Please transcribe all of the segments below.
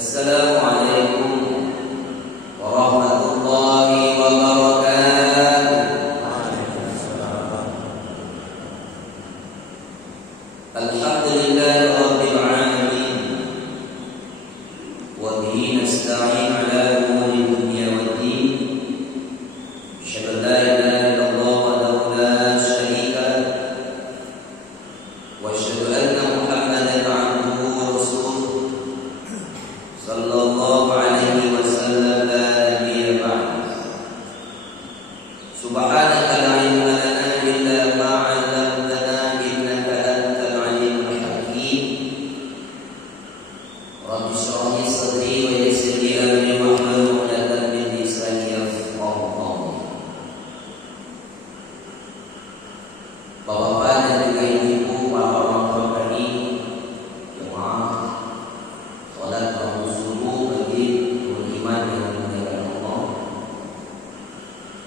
Assalamualaikum warahmatullahi wabarakatuh. Alhamdulillahi rabbil alamin. Wa bihi nasta'in ala umuri dunya waddin. Asyhadu an la ilaha illallah wahdahu la syarika lah. Wa asyhadu anna Muhammadan 'abduhu wa rasuluh. Sallallahu alaihi wasallam la nabiyya ba'd. Subhanaka la ilma lana illa ma 'allamtana innaka antal alimul hakim. Rabbi shrah li sadri wa yassir li amri wahlul 'uqdatam min lisani yafqahu qawli. Bapak dan juga ibu para orang tua kami, jemaah salat waktu subuh bagi beriman dengan memuliakan Allah.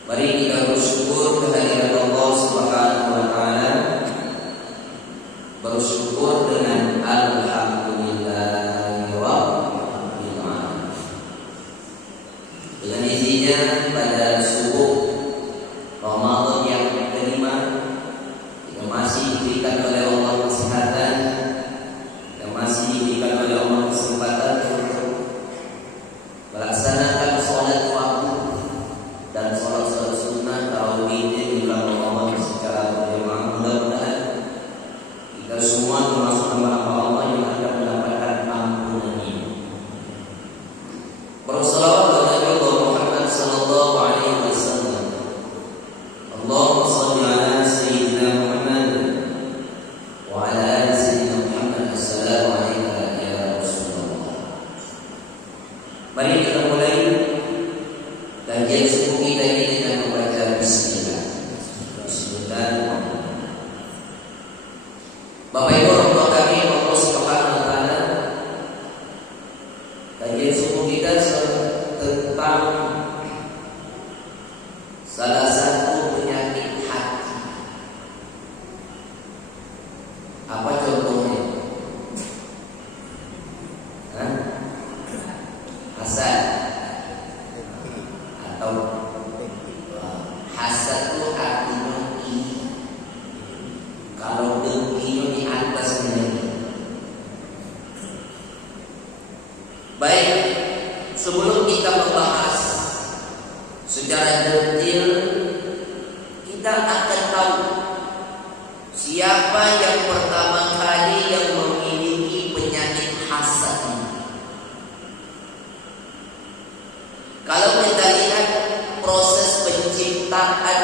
Mari kita bersyukur kehadiran Allah Subhanahu wa taala. Bersyukur dengan alhamdulillahi rabbil alamin. Dengan izinnya pada subuh Ramadan yang kelima, yang masih diberikan oleh Allah kesehatan, yang masih diberikan oleh Allah kesempatan untuk melaksanakan sholat waktu dan sholat sunnah tarawih di bulan Ramadan secara berjamaah. Mudah-mudahan kita semua termasuk hamba-hamba Allah yang akan mendapatkan ampunan-Nya. Bersalawat kepada Nabi Muhammad sallallahu alaihi wasallam. Allahumma shalli ala sayyidina Muhammad wa ala ali sayyidina Muhammad. Assalamu alaikum ya Rasulullah. Mari kita mulai kajian subuh kita ini dengan membaca bismillah. Bismillahirrahmanirrahim. Bapak Ibu orang tua kami, Allah Subhanahu wa taala, kajian subuh kita tentang salah satu penyakit hati. Apa contohnya? Hasad atau hasad itu artinya iri. Kalau dengki di atas ini. Baik, sebelum kita membahas secara detail, kita akan tahu siapa yang pertama kali yang memiliki penyakit hasad ini. Kalau kita lihat proses penciptaan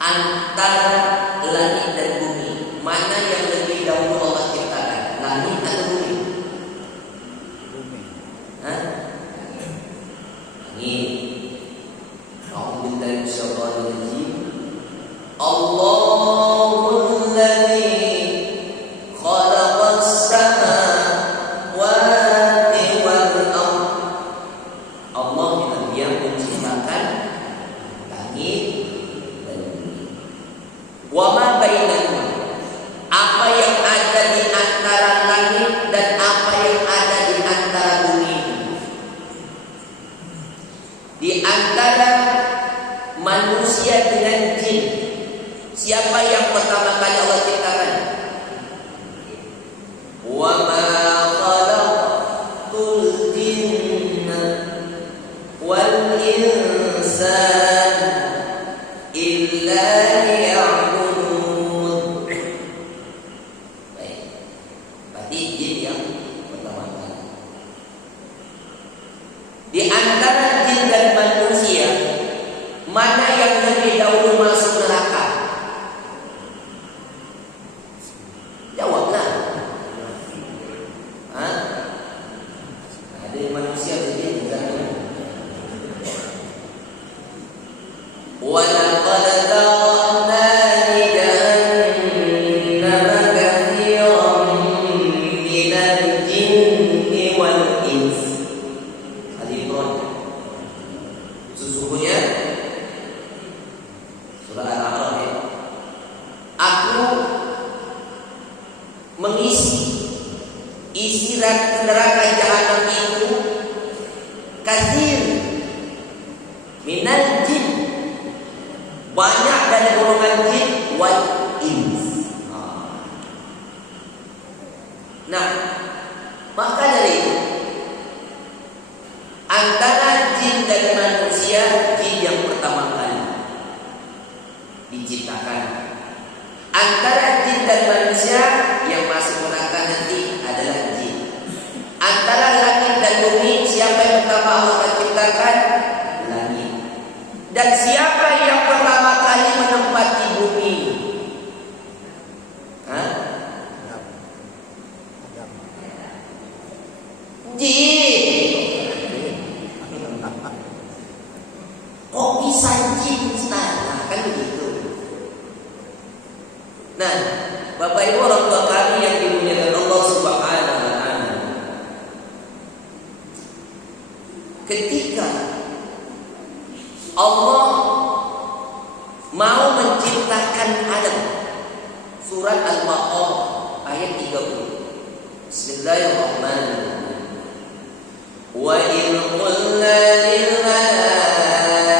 antara langit dan bumi, mana yang lebih dahulu Allah ciptakan? Langit atau bumi? Langit. A'udzubillahi minasyaitonir rajim. Allahul ladzi khalaqas samawati wal ardh. Allah yang menciptakan langit dan bumi. Wa ma bainahuma, apa yang ada di antara langit dan apa yang ada di antara bumi. Di antara manusia dengan jin, siapa yang pertama kali Allah ciptakan? Wa ma khalaqtul jinna wal insana illa liya'budun. Baik, berarti jin yang pertama kali. Di antara jin dan manusia, mana yang lebih dahulu masuk neraka? Jawablah. Ada manusia di sini kan? وَلَقَدْ ذَرَأْنَا لِجَهَنَّمَ كَثِيرًا مِنَ الْجِنِّ وَالْإِنسِ. Al-Imran isi neraka jahanam itu katsir minal jin, banyak dari golongan jin wal ins. Nah, maka dari itu antara jin dan manusia, jin yang pertama kali diciptakan. Antara jin dan manusia yang masuk neraka nanti adalah jin. Antara langit dan bumi, siapa yang pertama Allah ciptakan? Langit. Dan siapa yang pertama kali menempati bumi? Hah? Jin. Kok bisa jin, Ustaz? Nah, kan begitu. Nah, Bapak Ibu orang tua kami yang dimuliakan Allah Subhanahu wa taala. Ketika Allah mau menciptakan Adam, surat Al-Baqarah ayat 30. Bismillahirrahmanirrahim. Wa in qulna lil malaikati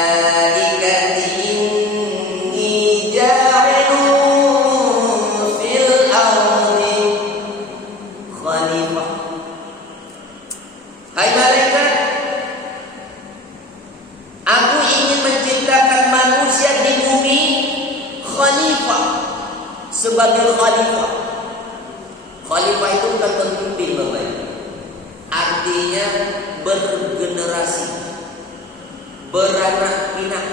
inni ja'ilun fil ardi khalifah. Hai malaikat, aku ingin menciptakan manusia di bumi khalifah, sebagai khalifah. Khalifah itu bukan pemimpin, Bapak Ibu. Artinya bergenerasi, beranak pinak,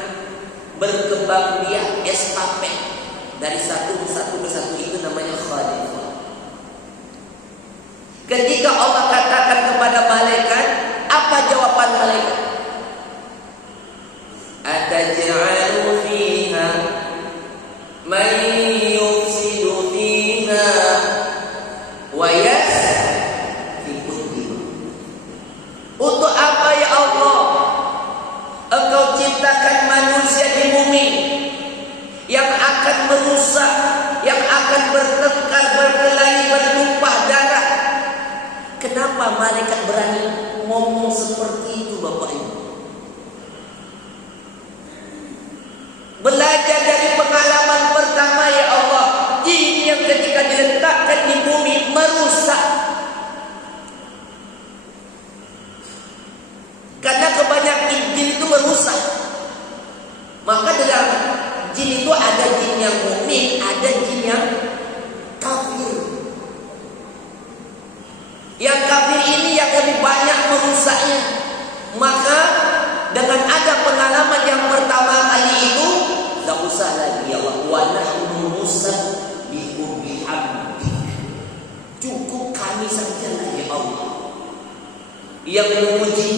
berkembang biak, estafet dari satu ke satu itu namanya khalifah. Ketika Allah katakan kepada malaikat, apa jawaban malaikat? Ataj'alu fiha man yufsidu fiha wa yasfiku dima. Untuk apa ya Allah Engkau ciptakan manusia di bumi yang akan merusak, yang akan bertengkar, berkelahi, bertumpah darah? Kenapa malaikat berani ngomong seperti itu, Bapak Ibu? Belajar dari pengalaman pertama ya Allah, jin yang ketika diletakkan di bumi merusak. Karena kebanyakan jin itu merusak. Maka dalam jin itu ada jin yang mukmin, ada jin yang kafir. Yang kafir ini yang lebih banyak merusaknya. Maka dengan ada pengalaman yang pertama kali itu, tak usah lagi ya Allah, wa nahnu nusabbihu bihamdik. Cukup kami saja ya Allah yang memuji.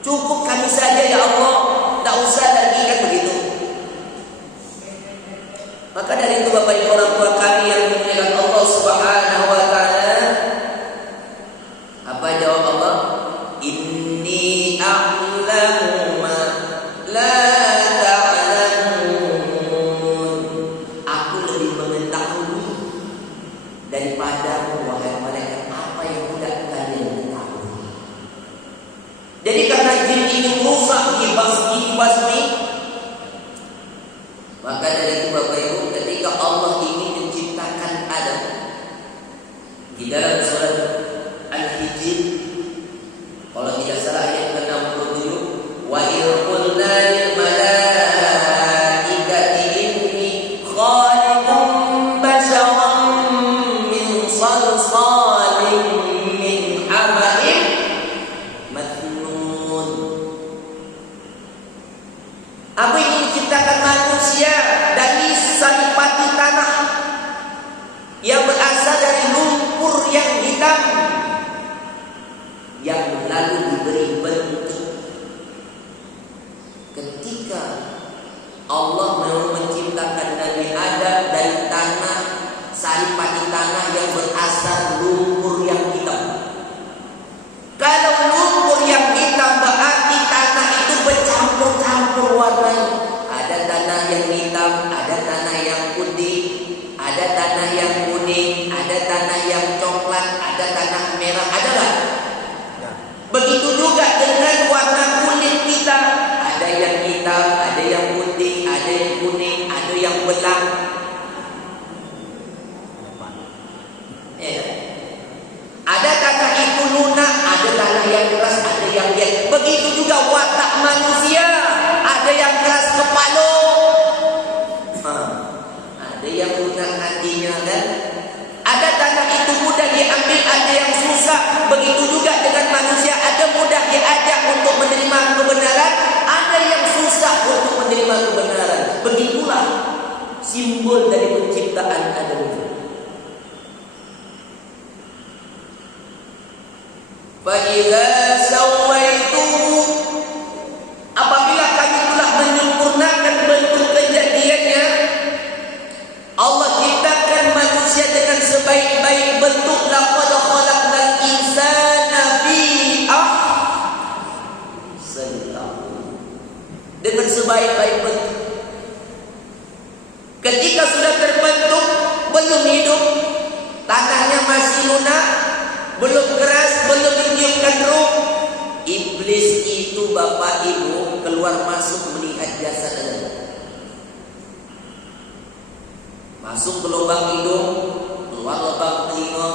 Cukup kami saja ya Allah, tak usah lagi, kan begitu. Maka dari itu Bapak Ibu orang tua kami yang dimuliakan Allah Subhanahu wa taala, apa jawab Allah? Inni a'lamu ma la ta'lamun. Aku lebih mengetahui daripada wahai malaikat apa yang tidak kalian ketahui. Jadi karena jin ini rusak, dibasmi, maka dari itu Bapak Ibu, ketika Allah ingin menciptakan Adam, di dalam surat Al-Hijr, kalau tidak salah ayat ke-67, wa qulna lil malaikati inni khaliqun basharan min salsalin min hama'in mathnun. Aku ingin menciptakan manusia dari saripati tanah yang berasal dari lumpur yang hitam, yang lalu diberi bentuk. Ketika Allah mau menciptakan Nabi Adam dari tanah, saripati tanah yang berasal lumpur Ya. Ada tanah itu lunak, ada tanah yang keras, ada yang liat. Begitu juga watak manusia, ada yang keras kepala, ada yang lunak hatinya kan. Ada tanah itu mudah diambil, ada yang susah. Begitu juga dengan manusia, ada mudah diajak untuk menerima kebenaran, ada yang susah untuk menerima kebenaran. Begitulah simbol dari penciptaan Adam. Fa'idza sawaituhu, apabila kami telah menyempurnakan bentuk kejadiannya, Allah ciptakan manusia dengan sebaik-baik bentuk. Laqad khalaqnal insana fi ahsani taqwim, dengan sebaik-baik bentuk. Ketika sudah terbentuk, belum hidup, tanahnya masih lunak, belum keras, belum ditiupkan ruh, iblis itu bapak ibu keluar masuk melihat jasad Adam. Masuk ke lubang hidung, keluar lubang telinga,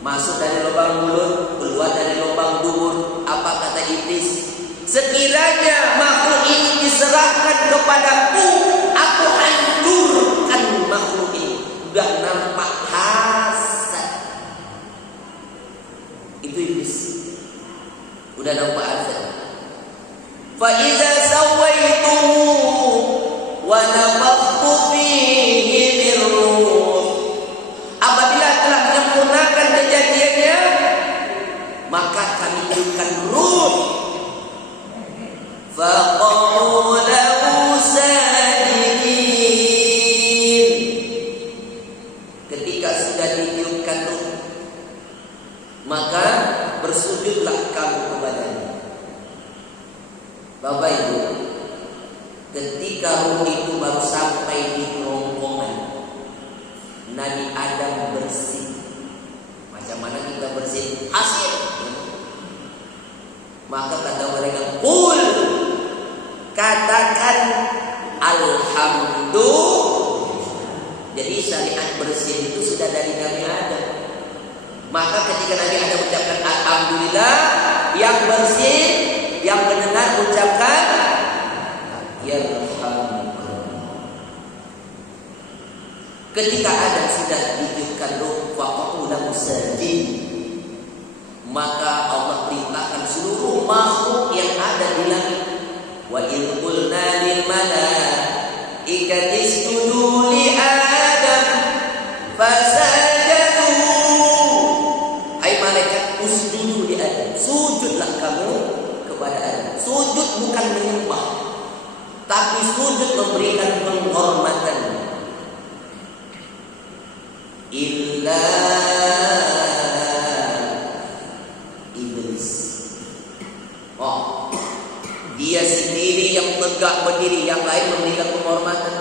masuk dari lubang mulut, keluar dari lubang dubur. Apa kata iblis? Sekiranya makhluk ini diserahkan kepadaku, aku hancurkan makhluk ini. Sudah nampak hasad. Itu iblis. Udah nampak hasad. Fa iza sawaituhu wa nafakhtu fihi min ruh. Apabila telah menyempurnakan kejadiannya, maka kami berikan ruh. Faqa'u lahu sajidin. Ketika sudah ditiupkan ruh, maka bersujudlah kamu kepadanya. Bapak Ibu, ketika ruh itu baru sampai di kerongkongan, Nabi Adam bersih. Macam mana kita bersih? Hasil. Maka kata mereka, "Qul," katakan alhamdulillah. Jadi syariat bersih itu sudah dari Nabi Adam. Maka ketika Nabi Adam ucapkan alhamdulillah, yang bersih, yang mendengar ucapkan yarhamukallah. Ketika Adam sudah ditiupkan ruh, faqa'u lahu sajid, maka Allah perintahkan seluruh makhluk yang ada di langit. Wa idh qulna lil malaikati isjudu li Adam fasajadu. Hai malaikat, usjudu li Adam, sujudlah kamu kepada Adam. Sujud bukan menyembah, tapi sujud memberikan penghormatan. Illa iblis. Oh, dia sendiri yang tegak berdiri, yang lain memberikan penghormatan.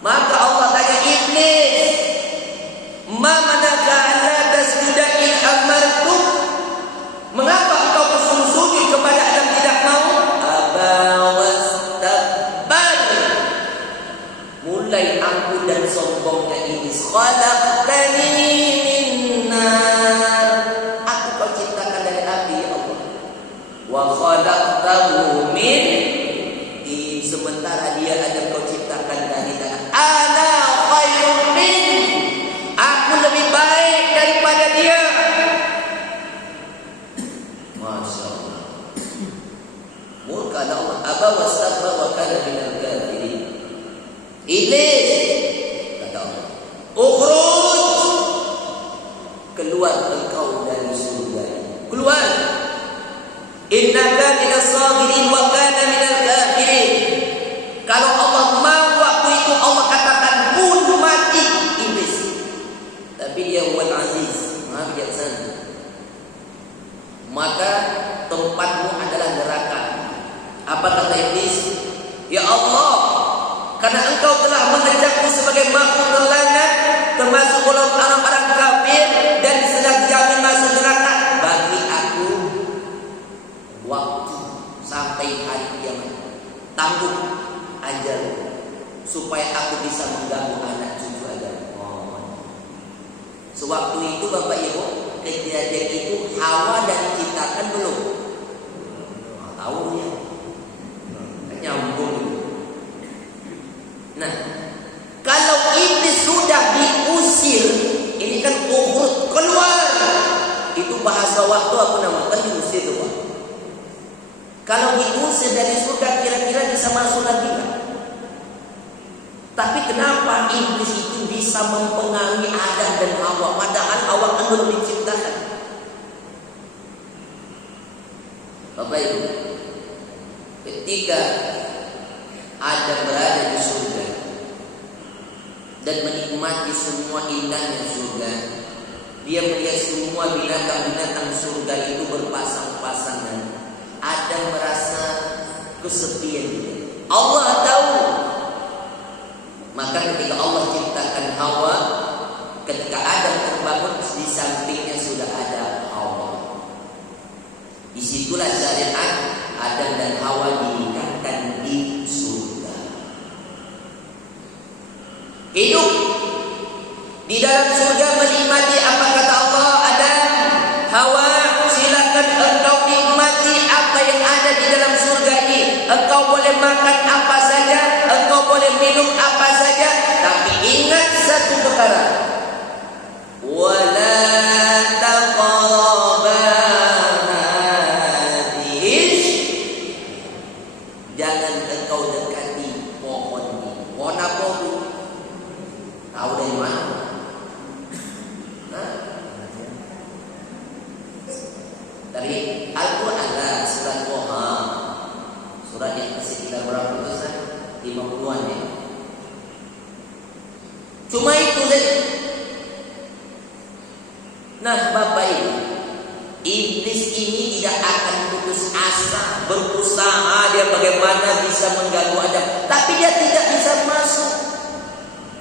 Maka Allah tanya iblis, "Ma manaka alla tasjuda in amartuk?" Mengapa engkau bersujud kepada Adam tidak mau? Aba wastakbar. Mulai angkuh dan sombongnya iblis. Khalaqtani min nar. Aku kau ciptakan dari api ya Allah. Wa khalaqtahu min tin. Sementara dia Adam kau ciptakan dari tanah. Ana khairun min. Aku lebih baik daripada dia. Masya Allah. Murka Allah. Aba wastakbar wa kana minal kafirin. Iblis, kata Allah, ukhruj, keluar engkau dari surga. Keluar. Innaka minas sagirin wa kana minal kafirin. Kalau Allah mau waktu itu Allah katakan pun mati iblis. Tapi dia wal aziz, Maha bijaksana. Maka tempatmu adalah neraka. Apa kata iblis? Ya Allah, karena engkau telah mengejakku sebagai makhluk terlantar, termasuk golongan orang-orang kafir, dan sedang jamin masuk neraka, bagi aku waktu sampai hari kiamat. Tangguh ajal supaya aku bisa mengganggu anak cucu Adam. Sewaktu itu Bapak Ibu, kejadian itu Hawa dan diciptakan belum? Tahu ya? Nyambung. Nah, kalau iblis sudah diusir, ini kan uhud keluar. Itu bahasa waktu apa nama? Kan diusir tuh. Kalau diusir dari surga kira-kira bisa masuk lagi kan? Tapi kenapa iblis itu bisa mempengaruhi Adam dan Hawa padahal Hawa kan belum diciptakan? Bapak Ibu, ketika Adam berada di surga dan menikmati semua indahnya surga, dia melihat semua binatang-binatang surga itu berpasang-pasangan. Adam merasa kesepian. Allah tahu. Maka ketika Allah ciptakan Hawa, ketika Adam terbangun di sampingnya sudah ada Hawa. Disitulah syariat Adam dan Hawa dinikahkan di surga. Hidup di dalam surga menikmati apa kata Allah, Adam, Hawa, silakan engkau nikmati apa yang ada di dalam surga ini. Engkau boleh makan apa saja, engkau boleh minum apa saja, tapi ingat satu perkara. Wala taqraba hadhihi, jangan engkau dekati pohon ini. Pohon apa itu? Tahu dari mana? Dari Al-Quran lah, surat Toha, surat yang sekitar berapa persen? 50-an ya. Cuma itu saja. Nah Bapak Ibu, iblis ini tidak akan putus asa, berusaha dia bagaimana bisa mengganggu Adam, tapi dia tidak bisa masuk.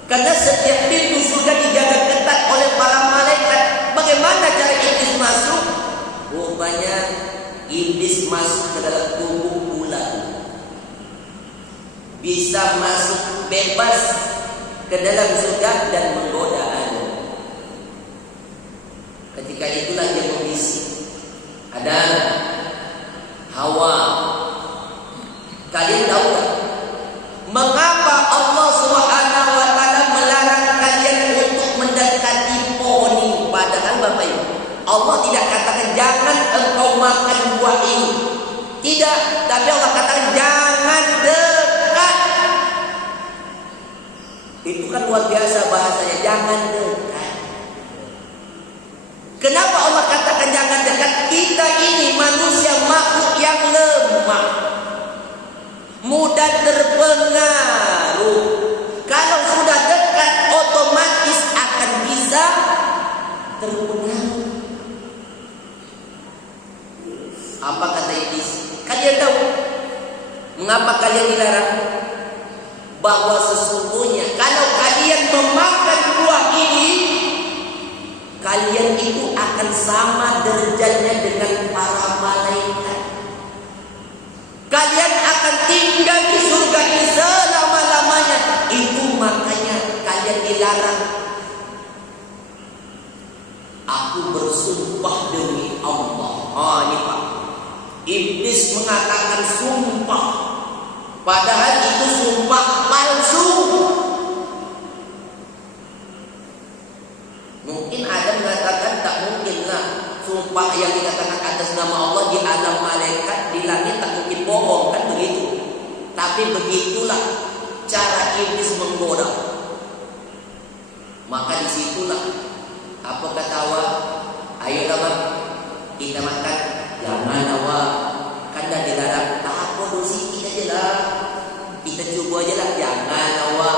Karena setiap pintu surga dijaga ketat oleh para malaikat. Bagaimana cara iblis masuk? Rupanya iblis masuk ke dalam tubuh ular, bisa masuk bebas ke dalam surga dan menggoda Adam. Ketika itulah dia membisik, Adam, Hawa, kalian tahu tak mengapa Allah Subhanahu wa taala melarang kalian untuk mendekati pohon ini? Padahal Bapak Ibu, Allah tidak katakan jangan engkau makan buah ini. Tidak, tapi Allah katakan jangan dekat. Itu kan luar biasa bahasanya, jangan dekat. Kenapa Allah katakan jangan dekat? Kita ini manusia makhluk yang lemah, mudah terpengaruh. Kalau sudah dekat otomatis akan bisa terpengaruh. Apa kata iblis? Kalian tahu mengapa kalian dilarang? Bahwa sesungguhnya kalau kalian memakan buah ini, kalian itu akan sama derajatnya dengan para malaikat. Kalian akan tinggal di surga ini selama-lamanya. Itu makanya kalian dilarang. Aku bersumpah demi Allah. Ini Pak, iblis mengatakan sumpah, padahal itu sumpah palsu. Mungkin Adam mengatakan tak mungkinlah sumpah yang dikatakan atas nama Allah di alam malaikat di langit tak mungkin bohong, kan begitu. Tapi begitulah cara iblis menggoda. Maka disitulah apa kata Hawa, ayo Bang, kita makan. Jangan Hawa, kan dah dilarang. Tak apa sedikit aja lah, kita coba aja lah. Jangan Hawa.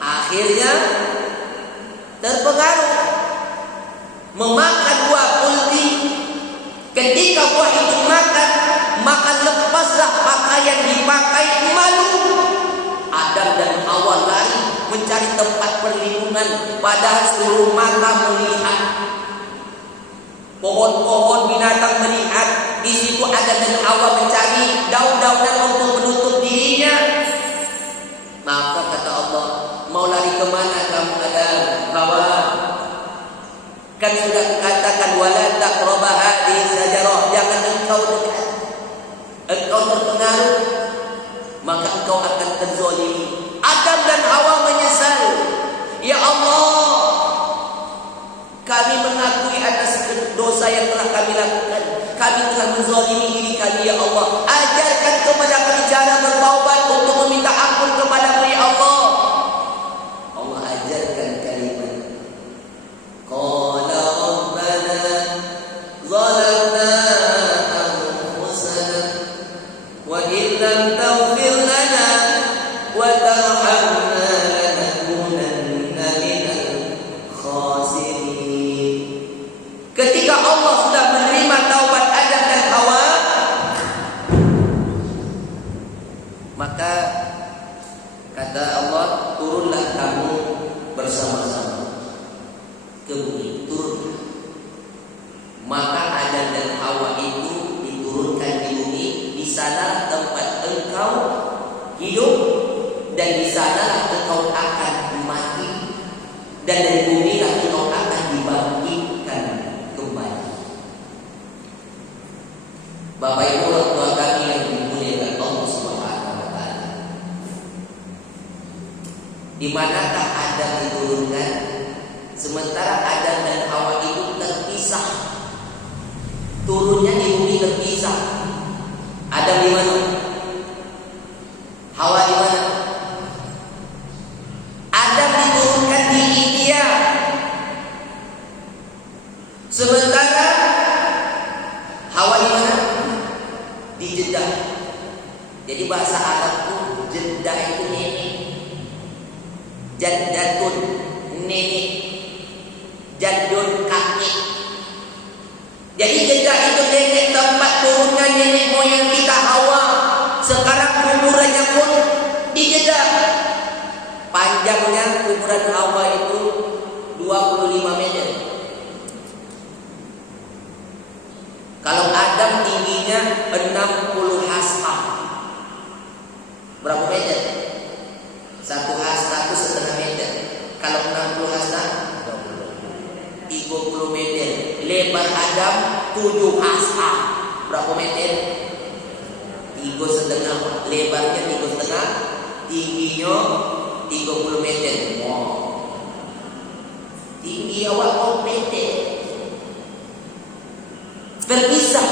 Akhirnya terpengaruh memakan buah kulti. Ketika buah itu makan, maka lepaslah pakaian dipakai, malu. Adam dan Hawa lari mencari tempat perlindungan, padahal seluruh mata melihat, pohon-pohon binatang melihat. Di situ Adam dan Hawa mencari daun-daunan untuk menutup dirinya. Maka kata Allah, mau lari kemana kamu Adam, Hawa? Kan sudah katakan wala taqrabu hadhihi sajarah, jangan engkau dekat. Engkau terpengaruh, maka engkau akan terzalimi. Adam dan Hawa menyesal. Ya Allah, kami mengakui atas dosa yang telah kami lakukan. Kami telah menzalimi diri kami, ya Allah. Ajarkan kepada kami cara bertaubat untuk meminta ampun kepada-Mu, ya Allah. Allah ajarkan kalimat. Qala rabbana zalamna anfusana wa in lam taghfir lana wa tarhamna lanakunanna minal khasirin. Ketika Allah sudah menerima taubat Adam dan Hawa, maka kata Allah, turunlah kamu bersama-sama ke bumi, turun. Maka Adam dan Hawa itu diturunkan di bumi. Di sana tempat engkau hidup, dan di sana engkau akan mati, dan dari bumi lah engkau akan dibangkitkan kembali. Bapak Ibu orang tua kami yang dimuliakan Allah Subhanahu wa taala, di manakah Adam diturunkan? Sementara Adam dan Hawa itu terpisah. Turunnya di bumi terpisah. Adam di mana? Hawa di mana? Adam diturunkan di India. Sementara Hawa di mana? Di Jeddah. Jadi bahasa Arab itu Jeddah itu nenek. Jaddatun nenek. Jaddun kakek. Jadi Jeddah itu nenek, tempat turunnya nenek moyang kita Hawa. Sekarang kuburannya pun di Jeddah. Panjangnya kuburan Hawa itu 25 meter. Kalau Adam tingginya 60 hasta. Berapa meter? Satu hasta itu setengah meter. Kalau 60 hasta 30 meter. Lebar Adam 7 hasta. Berapa meter? 3,5. Lebarnya 3,5. Tingginya 30 meter. Wow. Tinggi awak 4 meter. Terpisah.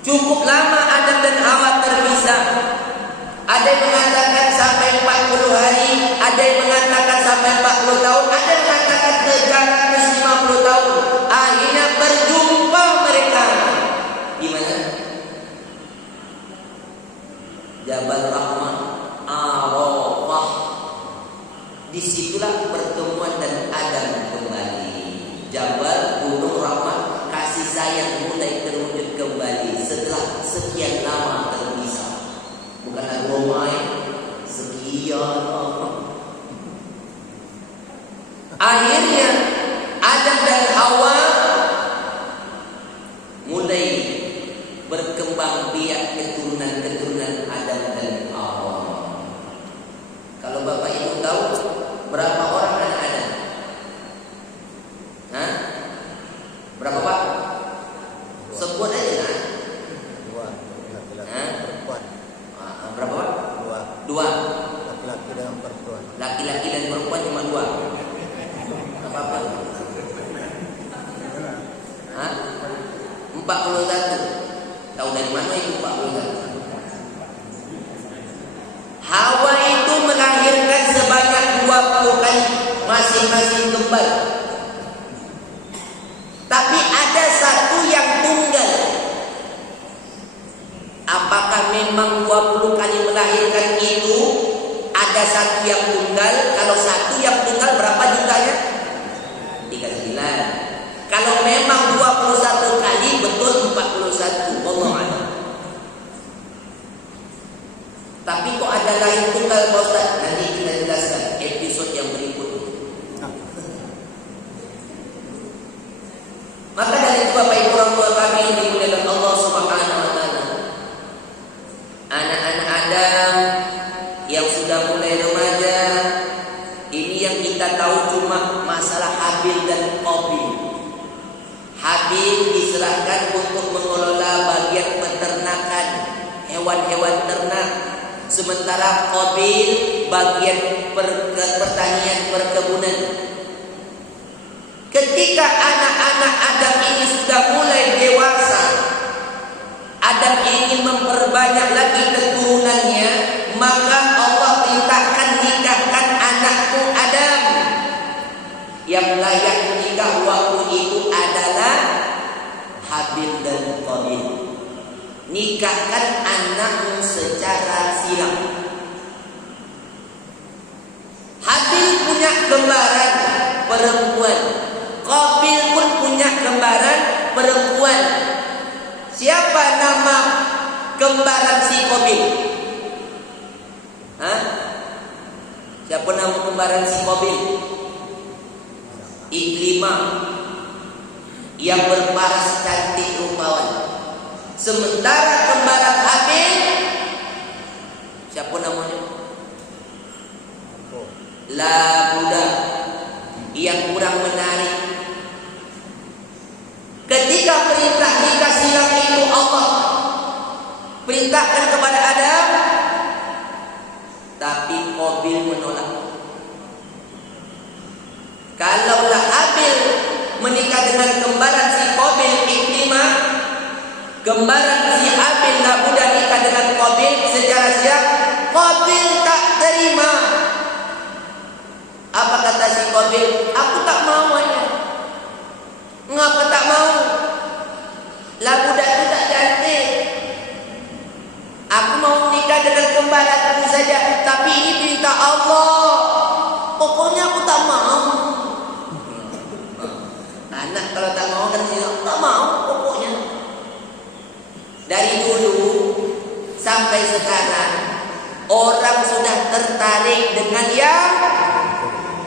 Cukup lama Adam dan Hawa terpisah. Ada yang mengatakan sampai 40 hari, ada yang mengatakan sampai 40 tahun, ada yang mengatakan 350 tahun. Akhirnya berjumpa mereka. Di mana? Jabal Rahmah, Arafah. Disitulah pertemuan dan Adam kembali. Jabal Gunung Rahmah, kasih sayang mulai terwujud kembali setelah sekian lama terpisah. Bukan lagu Romai, sekian lama. Akhirnya Adam dan Hawa mulai berkembang biak keturunan-keturunan Adam dan Hawa. Kalau Bapak Ibu tahu berapa orang anak Adam? Hah? Berapa Pak? Sebut aja kan? 2. Hah? Berapa Pak? 2. Laki-laki dan perempuan. Laki-laki dan perempuan cuma 2. Apa-apa? Hah? 41. Tahu dari mana itu 41? Hawa itu melahirkan sebanyak 20 kali, masing-masing kembar. Tapi ada satu yang tunggal. Apakah memang 20 kali melahirkan itu ada satu yang tunggal? Kalau satu yang tunggal berapa jumlahnya? 39. Kalau memang 21 kali betul 41. Wallahu a'lam. Tapi kok ada lain tunggal Pak Ustaz? Nanti kita jelaskan episode yang berikutnya. Maka dari itu Bapak Ibu orang tua kami yang dimuliakan Allah Subhanahu wa taala, anak-anak Adam yang sudah mulai remaja, ini yang kita tahu cuma masalah habis Habil dan Qabil. Habil diserahkan untuk mengelola bagian peternakan hewan-hewan ternak, sementara Qabil bagian pertanian perkebunan. Ketika anak-anak Adam ini sudah mulai dewasa, Adam ingin memperbanyak lagi keturunannya, maka Allah perintahkan nikahkan anakku Adam. Yang layak menikah waktu itu adalah Habil dan Qabil. Nikahkan anakmu secara silang. Habil punya kembaran perempuan, Qabil pun punya kembaran perempuan. Siapa nama kembaran si Qabil? Hah? Siapa nama kembaran si Qabil? Ikrimah, yang berparas cantik rupawan. Sementara kembaran Habil, siapa namanya? Labuda, yang kurang menarik. Ketika perintah nikah silang itu Allah perintahkan kepada Adam, tapi Qabil menolak. Kalaulah Habil menikah dengan kembaran si Qabil Ikrimah, kembaran si Habil Labuda nikah dengan Qabil secara siap, Qabil tak terima. Apa kata si Qabil? Aku tak mau ayah. Mengapa tak mau? Labuda itu tak cantik. Aku mau menikah dengan kembaranku saja, tapi ini perintah Allah. Pokoknya aku tak mau. Anak kalau tak mau kan tak mau pokoknya. Dari dulu sampai sekarang orang sudah tertarik dengan yang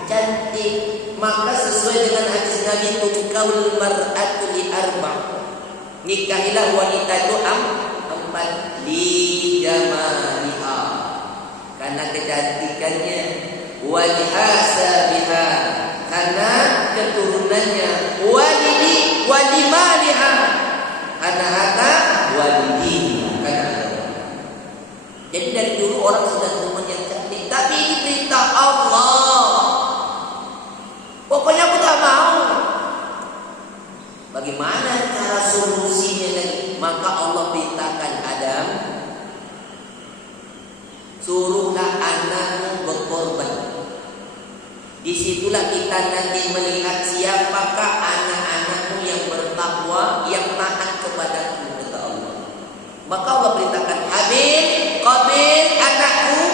cantik. Maka sesuai dengan hadis Nabi, tunkahul mar'atu li arba'. Nikahilah wanita itu empat, li jamaliha, karena kecantikannya, wa lihasabiha, karena keturunannya, walidi walimaliha, karena harta, walidiha, karena harta. Jadi dari dulu orang sudah teman yang cantik, tapi ini perintah Allah. Pokoknya aku tak mau. Bagaimana cara solusinya lagi? Maka Allah perintahkan Adam, suruhlah anakmu berkorban. Disitulah kita nanti melihat siapakah anak-anakmu yang bertakwa, yang taat kepadaku, kata Allah. Maka Allah perintahkan Habil, Qabil, anakku.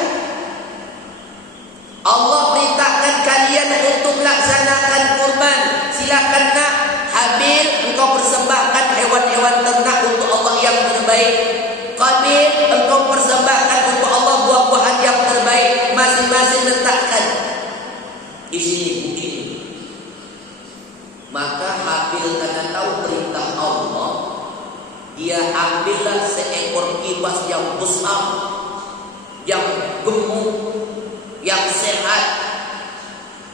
Allah perintahkan kalian untuk melaksanakan kurban. Silakan nak, Habil, engkau persembahkan hewan-hewan ternak untuk Allah yang terbaik. Qabil, engkau persembahkan untuk Allah buah-buahan yang terbaik. Masing-masing letakkan di sini begini. Maka Habil karena tahu perintah Allah, dia ambillah seekor kibas yang besar, yang gemuk, yang sehat.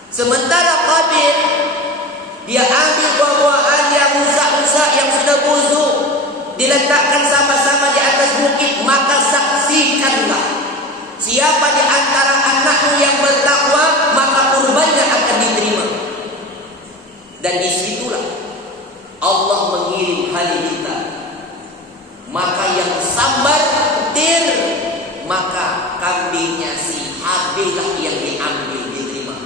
Sementara Qabil, dia ambil buah-buahan yang rusak-rusak, yang sudah busuk, diletakkan sama-sama di atas bukit. Maka saksikanlah, siapa di antara anakmu yang bertakwa, maka kurbannya akan diterima. Dan disitulah Allah mengirim halilintar. Maka yang sambar petir, maka kambingnya si Habil lah yang diambil, diterima.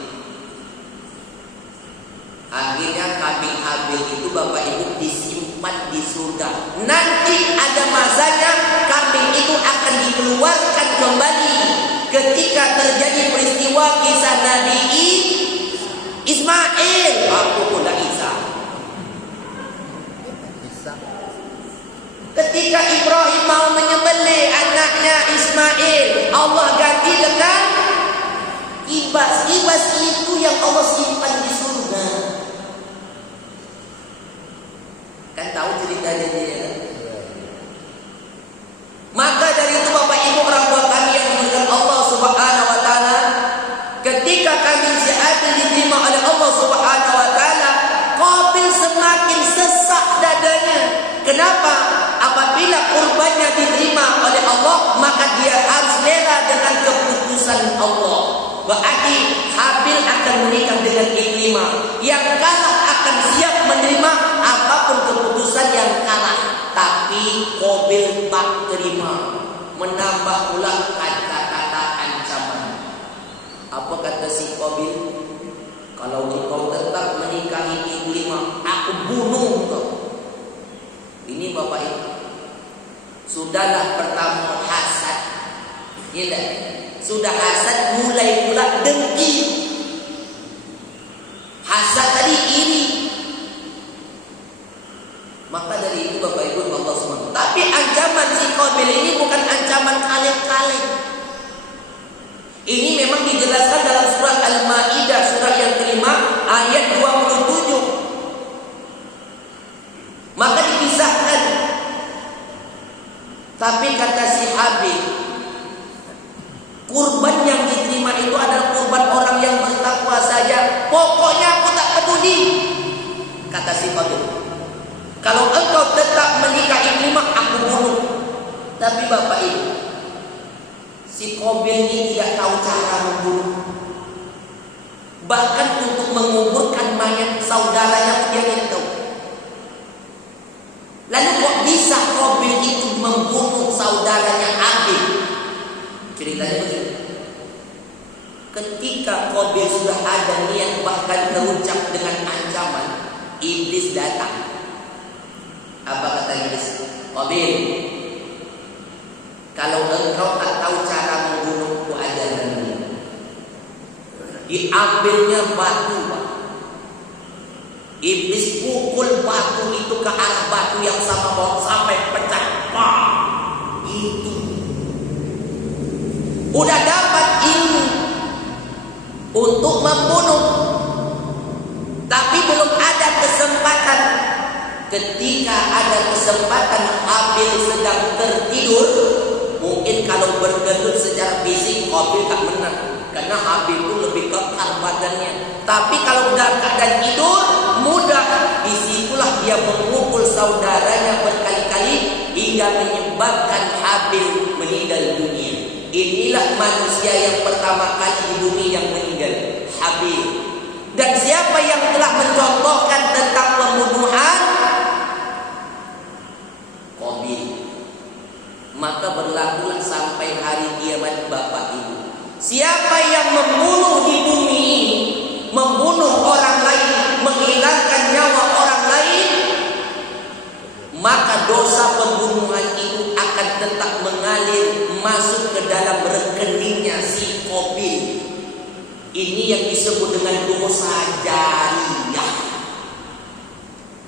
Akhirnya kambing Habil itu Bapak Ibu disimpan di surga. Nanti ada masanya kambing itu akan dikeluarkan kembali ketika terjadi peristiwa kisah Nabi Ismail. Aku pun dah Isa. Ketika Ibrahim mau menyembelih anaknya Ismail, Allah ganti dengan kibas. Kibas itu yang Allah simpan di surga. Kan tahu ceritanya dia. Maka dari itu Bapak Ibu orang tua kami yang dimuliakan Allah Subhanahu wa taala, ketika kami Habil diterima oleh Allah Subhanahu wa taala, Kenapa? Apabila kurbannya diterima oleh Allah, maka dia harus rela dengan keputusan Allah. Berarti Habil akan menikah dengan Ikrimah. Yang kalah akan siap menerima apapun keputusan yang kalah. Tapi Qabil tak terima. Menambah pula kata-kata ancaman. Apa kata si Qabil? Kalau engkau tetap menikahi Ikrimah, aku bunuh engkau. Ini Bapak Ibu. Sudahlah pertama hasad. Ya tak? Sudah hasad, mulai pula dengki. Hasad tadi ini. Maka dari itu Bapak Ibu Allah SWT. Tapi ancaman si Qabil ini bukan ancaman kaleng-kaleng. Ini memang dijelaskan dalam surat Al-Maidah, surah yang kelima, ayat 27. Maka dikisahkan. Tapi kata si Habil, kurban yang diterima itu adalah kurban orang yang bertakwa saja. Pokoknya aku tak peduli. Kata si Qabil, kalau engkau tetap menikah Ikrimah, aku bunuh. Tapi Bapak Ibu, si Qabil ini tidak tahu cara membunuh. Bahkan untuk menguburkan mayat saudaranya dia tidak tahu. Lalu kok bisa Qabil itu membunuh saudaranya Habil? Ceritanya begini. Ketika Qabil sudah ada niat bahkan terucap dengan ancaman, iblis datang. Apa kata iblis? Qabil, kalau engkau tak tahu cara membunuhku, ajarkan ini. Diambilnya batu, Pak. Iblis pukul batu itu ke arah batu yang sama bawah sampai pecah. Pak, itu udah dapat ilmu untuk membunuh, tapi belum ada kesempatan. Ketika ada kesempatan, Habil sedang tertidur. Mungkin kalau bergelut secara fisik Qabil tak menang, karena Habil itu lebih kekar badannya. Tapi kalau dalam keadaan tidur, mudah. Disitulah dia memukul saudaranya berkali-kali hingga menyebabkan Habil meninggal dunia. Inilah manusia yang pertama kali di bumi yang meninggal, Habil. Dan siapa yang telah mencontohkan tentang pembunuhan? Qabil. Maka berlakulah sampai hari kiamat Bapak Ibu. Siapa yang membunuh di bumi ini, membunuh orang lain, menghilangkan nyawa orang lain, maka dosa pembunuhan itu akan tetap mengalir masuk ke dalam rekeningnya si Qabil. Ini yang disebut dengan dosa jariyah.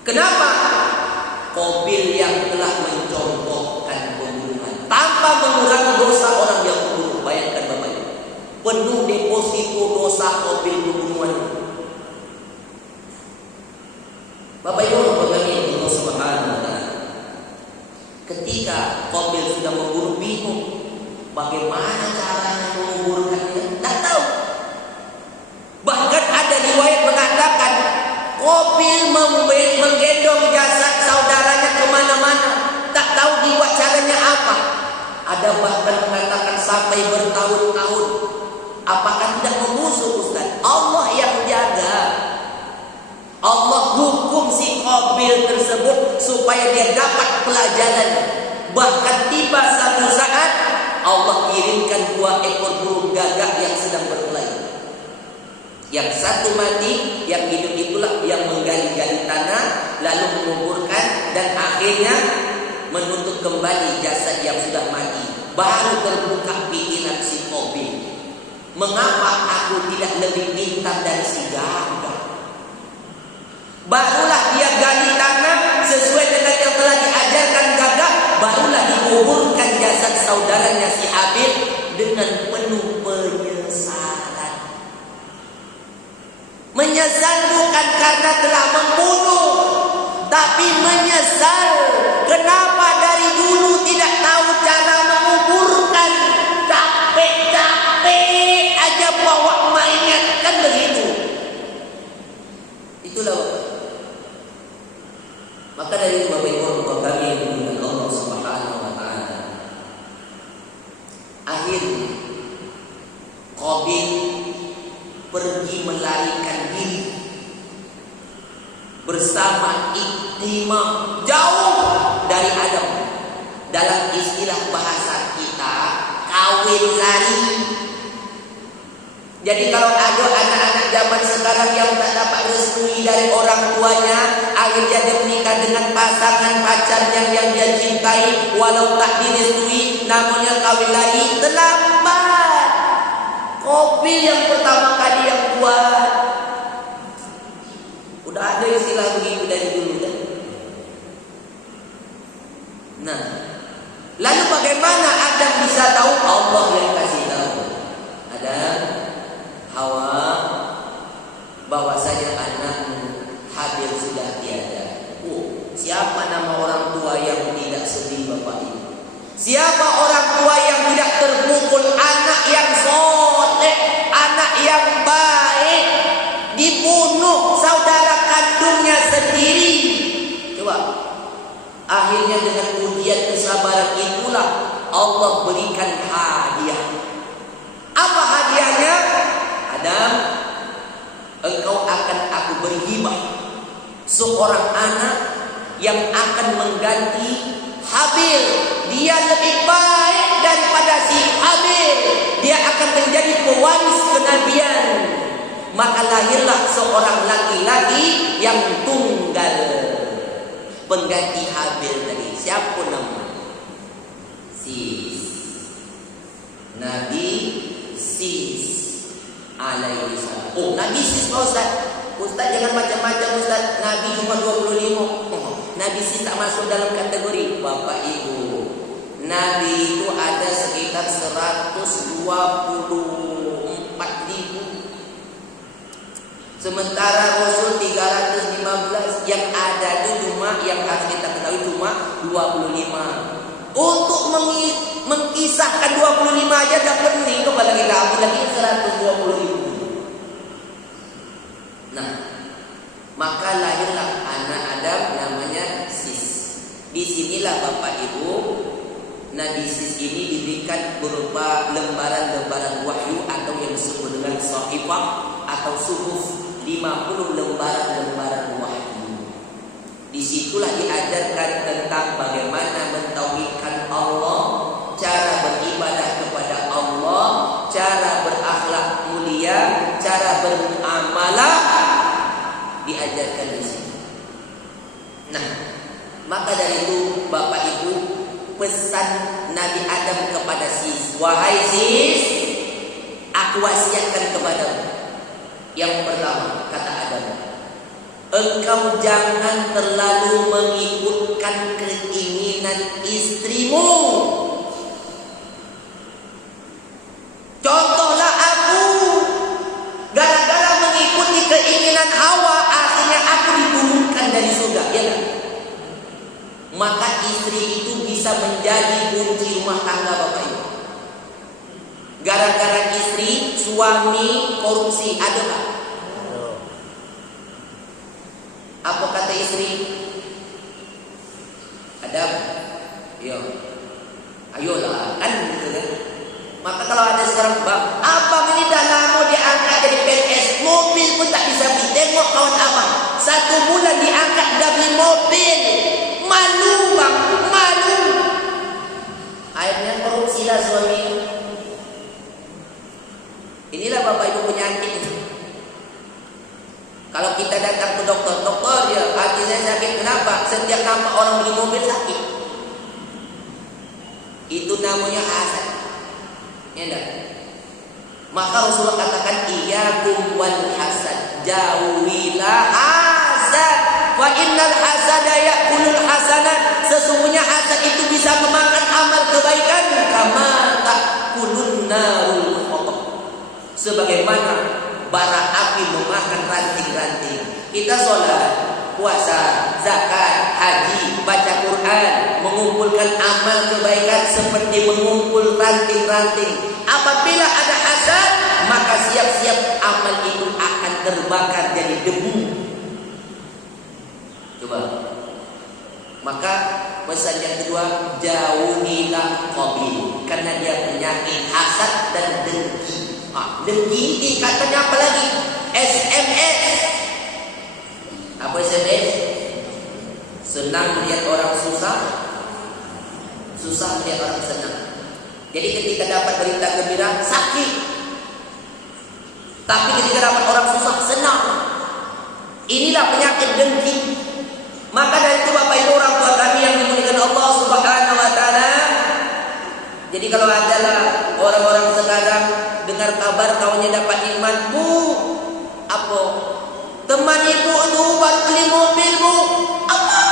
Kenapa? Qabil yang telah mencontohkan pembunuhan tanpa mengurangi dosa orang yang membunuh. Bayangkan Bapak Ibu, penuh deposito dosa Qabil pembunuhan. Bapak Ibu mengenai Allah Subhanahu wa taala. Ketika Qabil sudah membunuh, bingung bagaimana caranya menguburkannya, tak tahu. Bahkan ada riwayat mengatakan Qabil menggendong jasad saudaranya kemana-mana, tak tahu dibuat caranya apa. Ada bahkan mengatakan sampai bertahun-tahun. Apakah tidak membusuk Ustaz? Allah yang jaga. Allah hukum si Qabil tersebut supaya dia dapat pelajaran. Bahkan tiba satu saat Allah kirimkan 2 ekor burung gagak yang sedang berkelahi. Yang satu mati, yang hidup itulah yang menggali-gali tanah, lalu menguburkan dan akhirnya menutup kembali jasad yang sudah mati. Baru terbuka pikiran si Qabil. Mengapa aku tidak lebih pintar dari si gagak? Barulah dia gali tanah sesuai dengan yang telah diajarkan gagak. Barulah dikuburkan jasad saudaranya si Habil dengan penuh penyesalan. Menyesal bukan karena telah membunuh, tapi menyesal kenapa dari dulu tidak tahu cara menguburkan. Capek-capek aja bawa mayat, kan begitu. Itulah Bapak. Maka dari itu Bapak Ibu bersama iktimah, jauh dari Adam. Dalam istilah bahasa kita, kawin lari. Jadi kalau ada anak-anak zaman sekarang yang tak dapat restui dari orang tuanya, akhirnya dia menikah dengan pasangan pacarnya yang dia cintai, walau tak direstui, namanya kawin lari. Terlambat. Kopi yang pertama kali yang buat. Udah ada istilah begitu dari dulu kan? Nah, lalu bagaimana Adam bisa tahu? Allah yang kasih tahu. Adam, Hawa, bahwasanya anakmu Habil sudah tiada. Siapa nama orang tua yang tidak sedih bapak ibu? Siapa orang tua yang tidak terpukul? Anak yang soleh, anak yang baik, dibunuh saudara kandungnya sendiri. Coba, akhirnya dengan ujian kesabaran itulah Allah berikan hadiah. Apa hadiahnya? Adam, engkau akan aku beri hibah seorang anak yang akan mengganti Habil. Dia lebih baik daripada si Habil. Dia akan menjadi pewaris kenabian. Maka lahirlah seorang laki-laki yang tunggal pengganti Habil tadi. Siapa nama? Sis. Nabi Sis alaihi salam. Oh, Nabi Sis Pak Ustaz. Ustaz jangan macam-macam Ustaz. Nabi cuma 25. Nabi Sis tak masuk dalam kategori. Bapak Ibu, Nabi itu ada sekitar 124.000. Sementara Rasul 315. Yang ada itu cuma, yang harus kita ketahui cuma 25. Untuk mengkisahkan 25 aja dah pening, apalagi lagi 120.000. Nah, maka lahirlah anak Adam namanya Sis. Disinilah Bapak Ibu, Nabi Sis ini diberikan berupa lembaran-lembaran wahyu atau yang disebut dengan sahifah atau suhuf, 50 lembaran-lembaran wahyu. Disitulah diajarkan tentang bagaimana mentauhidkan Allah, cara beribadah kepada Allah, cara berakhlak mulia, cara beramalah, diajarkan di sini. Nah, maka dari itu Bapak Ibu, pesan Nabi Adam kepada Sis, wahai Sis, aku wasiatkan kepadamu. Yang pertama, kata Adam, engkau jangan terlalu mengikutkan keinginan istrimu. Contohlah aku, gara-gara mengikuti keinginan Hawa, akhirnya aku diturunkan dari surga, ya kan? Maka istri itu bisa menjadi kunci rumah tangga Bapak Ibu. Gara-gara istri, suami korupsi, ada tak? Apa kata istri? Adam, ayolah, kan gitu kan? Maka kalau ada sekarang, bang, abang ini dah lama diangkat dari PNS, mobil pun tak bisa beli. Tengok kawan abang, 1 bulan diangkat dah beli mobil. Malu bang, malu. Akhirnya korupsilah suami. Inilah Bapak Ibu penyakit. Kalau kita datang ke dokter, dokter ya hati saya sakit. Kenapa? Setiap nampak orang beli mobil sakit. Itu namanya hasad. Ya enggak? Maka Rasulullah katakan, iyyakum wal hasad, jauhilah hasad. Wa innal hasada ya'kulul hasanat. Sesungguhnya hasad itu bisa memakan amal kebaikan. Kama ta'kulun narul hatab. Sebagaimana bara api memakan ranting-ranting. Kita sholat, puasa, zakat, haji, baca Quran, mengumpulkan amal kebaikan seperti mengumpul ranting-ranting. Apabila ada hasad, maka siap-siap amal itu akan terbakar jadi debu. Coba. Maka pesan yang kedua, jauhilah qabil, karena dia penyakit hasad dan dengki. Dengki tingkatannya apa lagi? SMS. Apa Aku SMS, senang melihat orang susah, susah melihat orang senang. Jadi ketika dapat berita gembira, sakit. Tapi ketika dapat orang susah, senang. Inilah penyakit dengki. Maka dari itu Bapak Ibu orang tua kami yang dimuliakan Allah Subhanahu wa taala. Jadi kalau adalah orang-orang sekarang dengar kabar kawannya dapat nikmat, Bu, apa? Teman ibu itu baru beli mobil, Bu. Apa?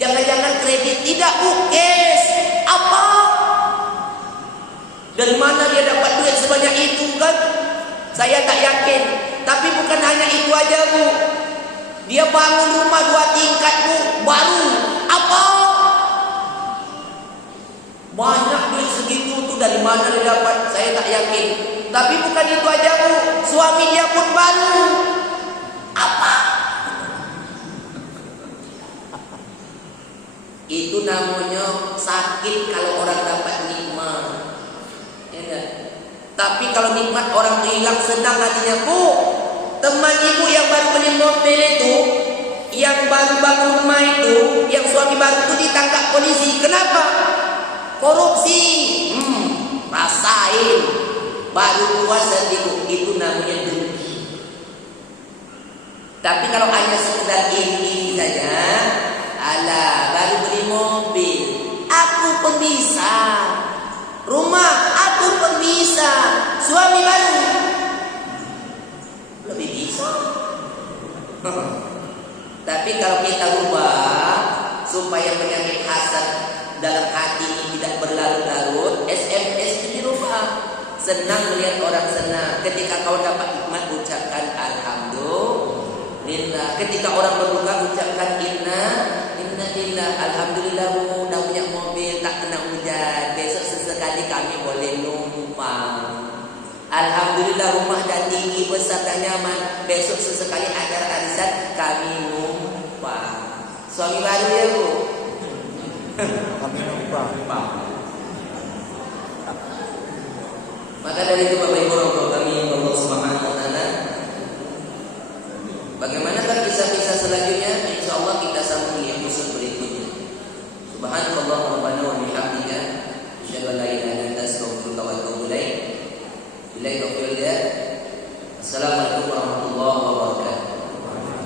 Jangan-jangan kredit, tidak, Bu, cash. Apa? Dari mana dia dapat duit sebanyak itu kan? Saya tak yakin. Tapi bukan hanya itu aja, Bu. Dia bangun rumah 2 tingkat, Bu, baru. Apa? Banyak duit segitu tuh, dari mana dia dapat? Saya tak yakin. Tapi bukan itu aja, Bu. Suami dia pun baru. Apa? Itu namanya sakit kalau orang dapat nikmat. Ya enggak? Tapi kalau nikmat orang hilang, senang hatinya, Bu. Teman ibu yang baru beli mobil itu, yang baru bangun rumah itu, yang suami baru itu ditangkap polisi. Kenapa? Korupsi. Rasain. Baru puasa itu namanya dengki. Tapi kalau hanya sekedar ini saja, alah, baru beli mobil, aku pun bisa. Rumah, aku pun bisa. Suami baru, lebih bisa. Tapi kalau kita ubah supaya penyakit hasad dalam hati ini tidak berlarut-larut, SMS itu dirubah. Senang melihat orang senang. Ketika kau dapat nikmat, ucapkan alhamdulillah. Ketika orang berduka, ucapkan inna lillah. Alhamdulillah, Bu, dah punya mobil, tak kena hujan. Besok sesekali kami boleh numpang. Alhamdulillah, rumah dah tinggi, besar dan nyaman. Besok sesekali ada arisan, kami numpang. Suami baru ya, Bu? Kami numpang. Maka dari itu Bapak Ibu orang tua kami Allah Subhanahu wa taala, bagaimanakah kisah-kisah selanjutnya? Insyaallah kita sambung di episode berikutnya. Subhanallah rabbana wa bihamdika, asyhadu an la ilaha illa anta, astaghfiruka wa atubu ilaik. Assalamualaikum warahmatullahi wabarakatuh.